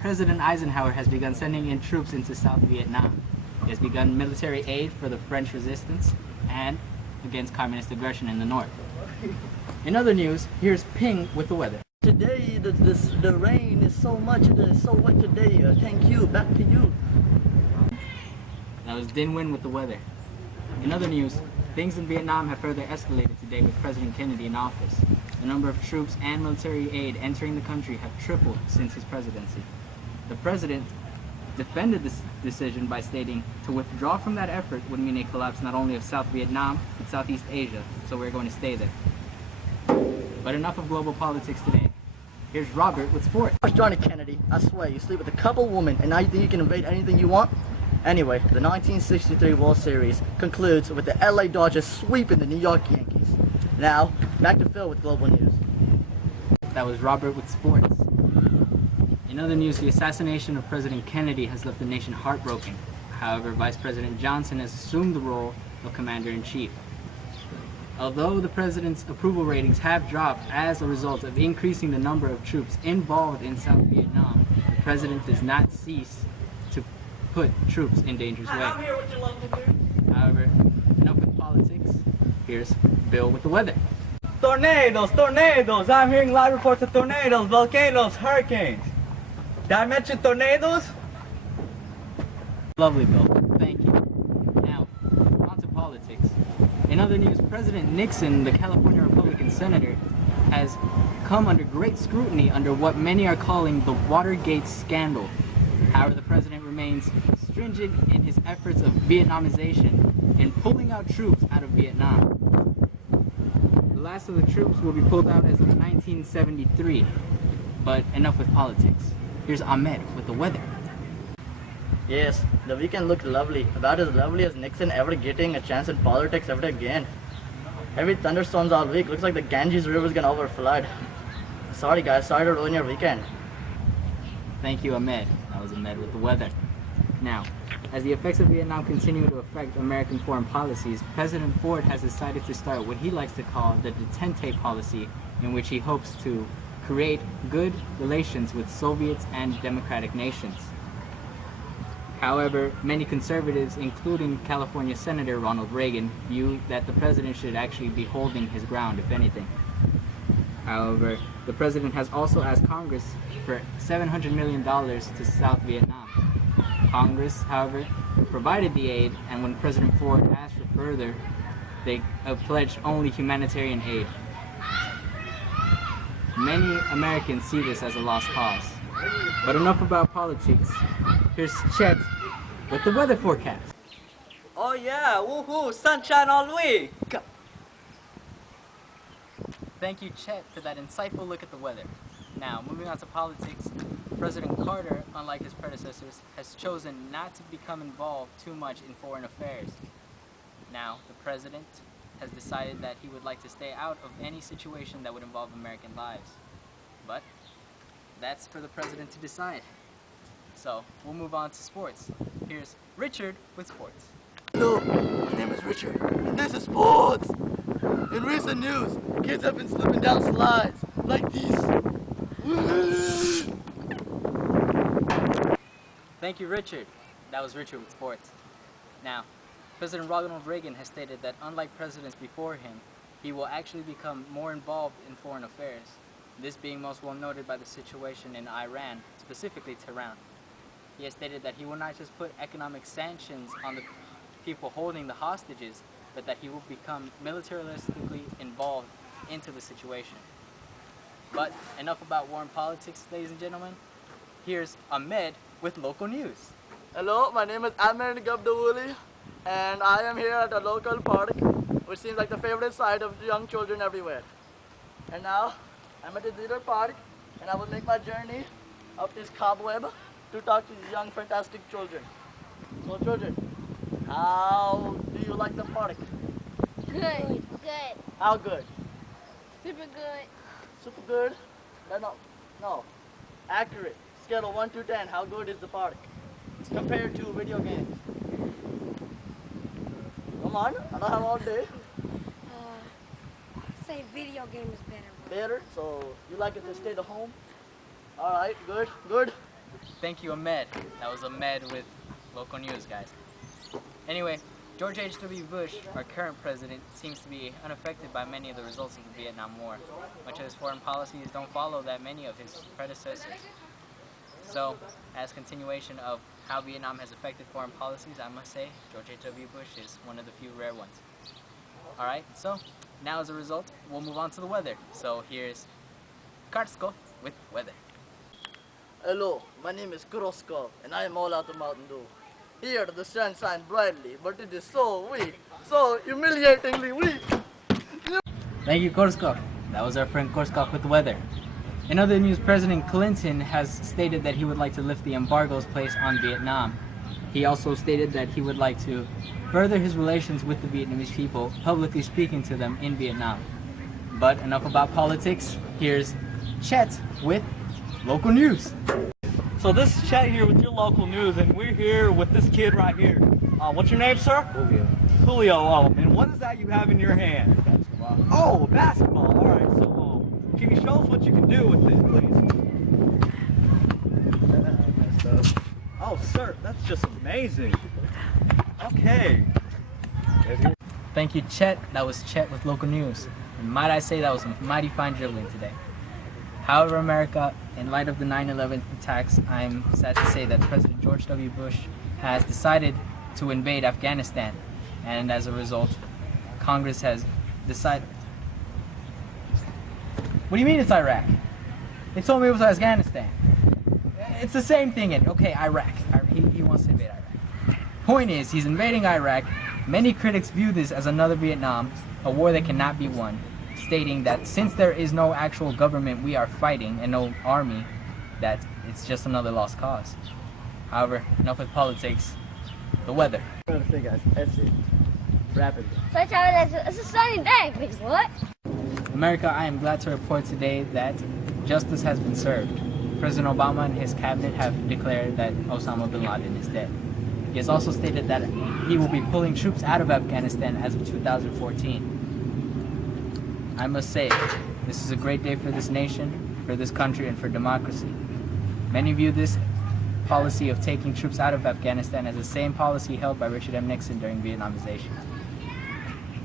President Eisenhower has begun sending in troops into South Vietnam. He has begun military aid for the French resistance and against communist aggression in the north. In other news, here's Ping with the weather. Today, the rain is so much, it is so wet today. Thank you, back to you. That was Din Nguyen with the weather. In other news, things in Vietnam have further escalated today with President Kennedy in office. The number of troops and military aid entering the country have tripled since his presidency. The president defended this decision by stating to withdraw from that effort would mean a collapse not only of South Vietnam, but Southeast Asia, so we're going to stay there. But enough of global politics today. Here's Robert with sports. Gosh, Johnny Kennedy, I swear, you sleep with a couple women and now you think you can invade anything you want? Anyway, the 1963 World Series concludes with the LA Dodgers sweeping the New York Yankees. Now, back to Phil with global news. That was Robert with sports. In other news, the assassination of President Kennedy has left the nation heartbroken. However, Vice President Johnson has assumed the role of Commander-in-Chief. Although the president's approval ratings have dropped as a result of increasing the number of troops involved in South Vietnam, the president does not cease to put troops in danger's way. However, enough with politics. Here's Bill with the weather. Tornadoes, tornadoes! I'm hearing live reports of tornadoes, volcanoes, hurricanes. Did I mention tornadoes? Lovely, Bill. Thank you. Now, on to politics. In other news, President Nixon, the California Republican senator, has come under great scrutiny under what many are calling the Watergate scandal. However, the president remains stringent in his efforts of Vietnamization and pulling out troops out of Vietnam. The last of the troops will be pulled out as of 1973. But enough with politics. Here's Ahmed with the weather. Yes, the weekend looked lovely. About as lovely as Nixon ever getting a chance in politics ever again. Heavy thunderstorms all week. Looks like the Ganges River is gonna overflood. Sorry guys, sorry to ruin your weekend. Thank you, Ahmed. That was Ahmed with the weather. Now, as the effects of Vietnam continue to affect American foreign policies, President Ford has decided to start what he likes to call the detente policy, in which he hopes to create good relations with Soviets and democratic nations. However, many conservatives, including California Senator Ronald Reagan, view that the president should actually be holding his ground, if anything. However, the president has also asked Congress for $700 million to South Vietnam. Congress, however, provided the aid, and when President Ford asked for further, they pledged only humanitarian aid. Many Americans see this as a lost cause. But enough about politics. Here's Chet with the weather forecast. Oh yeah, woohoo, sunshine all week! Thank you, Chet, for that insightful look at the weather. Now, moving on to politics, President Carter, unlike his predecessors, has chosen not to become involved too much in foreign affairs. Now, the president has decided that he would like to stay out of any situation that would involve American lives. But that's for the president to decide. So, we'll move on to sports. Here's Richard with sports. Hello, my name is Richard, and this is sports. In recent news, kids have been slipping down slides like these. Thank you, Richard. That was Richard with sports. Now, President Ronald Reagan has stated that unlike presidents before him, he will actually become more involved in foreign affairs, this being most well noted by the situation in Iran, specifically Tehran. He has stated that he will not just put economic sanctions on the people holding the hostages, but that he will become militaristically involved into the situation. But enough about war and politics, ladies and gentlemen. Here's Ahmed with local news. Hello, my name is Ahmed Gabdawouli, and I am here at a local park, which seems like the favorite site of young children everywhere. And now, I'm at the Zeder Park, and I will make my journey up this cobweb to talk to young, fantastic children. So children, how do you like the park? Good. Good. How good? Super good. Super good? No. Accurate. Scale of 1 to 10. How good is the park? Compared to video games. Come on, I don't have all day. I'd say video game is better. Better, so you like it to stay at home? Alright, good, good. Thank you, Ahmed. That was Ahmed with local news, guys. Anyway, George H.W. Bush, our current president, seems to be unaffected by many of the results of the Vietnam War. Much of his foreign policies don't follow that many of his predecessors. So, as continuation of how Vietnam has affected foreign policies, I must say George H.W. Bush is one of the few rare ones. Alright, so now as a result, we'll move on to the weather. So here's Karskov with weather. Hello, my name is Kroskov, and I am all out of Mountain Dew. Here the sun shines brightly, but it is so weak, so humiliatingly weak. Thank you, Korskov. That was our friend Korskov with the weather. In other news, President Clinton has stated that he would like to lift the embargoes placed on Vietnam. He also stated that he would like to further his relations with the Vietnamese people, publicly speaking to them in Vietnam. But enough about politics. Here's Chet with local news. So this is Chet here with your local news, and we're here with this kid right here. What's your name, sir? Julio. Julio. Oh, and what is that you have in your hand? Basketball. Oh, basketball. All right. So, can you show us what you can do with it, please? Oh, sir, that's just amazing. Okay. Thank you, Chet. That was Chet with local news. And might I say that was some mighty fine dribbling today. However, America, in light of the 9/11 attacks, I'm sad to say that President George W. Bush has decided to invade Afghanistan. And as a result, Congress has decided... What do you mean it's Iraq? They told me it was Afghanistan. It's the same thing. Okay, Iraq. He wants to invade Iraq. Point is, he's invading Iraq. Many critics view this as another Vietnam, a war that cannot be won, stating that since there is no actual government we are fighting and no army, that it's just another lost cause. However, enough with politics. The weather. That's it. Rapidly. It's a sunny day. Wait, what? America, I am glad to report today that justice has been served. President Obama and his cabinet have declared that Osama bin Laden is dead. He has also stated that he will be pulling troops out of Afghanistan as of 2014. I must say, this is a great day for this nation, for this country, and for democracy. Many view this policy of taking troops out of Afghanistan as the same policy held by Richard M. Nixon during Vietnamization.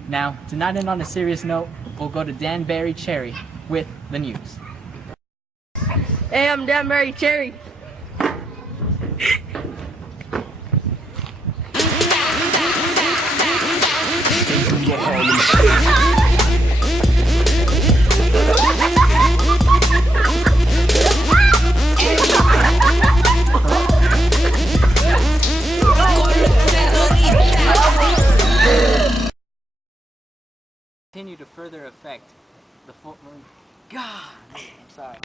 Now, to not end on a serious note, we'll go to Dan Barry Cherry with the news. Hey, I'm Dan Mary Cherry. Continue to further affect the God, I'm sorry.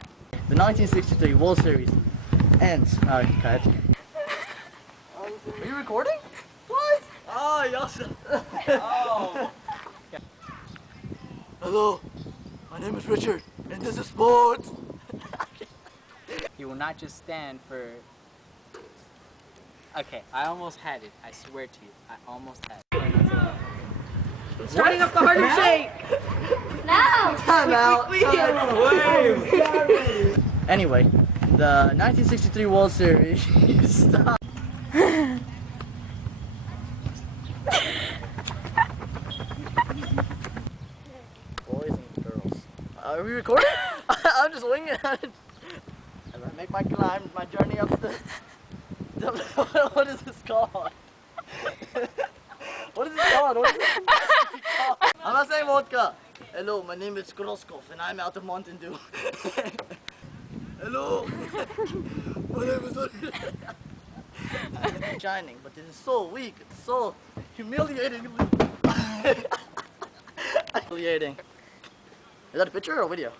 The 1963 World Series ends. Cut. Are you recording? What? Oh, y'all. Oh. Hello, my name is Richard, and this is sports. He will not just stand for... Okay, I almost had it. I swear to you, I almost had it. Starting up the harder shake. No. Time out. Anyway, the 1963 World Series. Stop. Boys and girls. Are we recording? I'm just winging it. As I make my climb, my journey up the what is this called? What is this called? What is this called? I'm not saying vodka. Hello, my name is Kroskov, and I'm out of Mountain Dew. Hello. My name is It's shining, but it is so weak. It's so humiliatingly humiliating. Is that a picture or a video?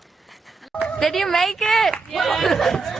Did you make it? Yeah.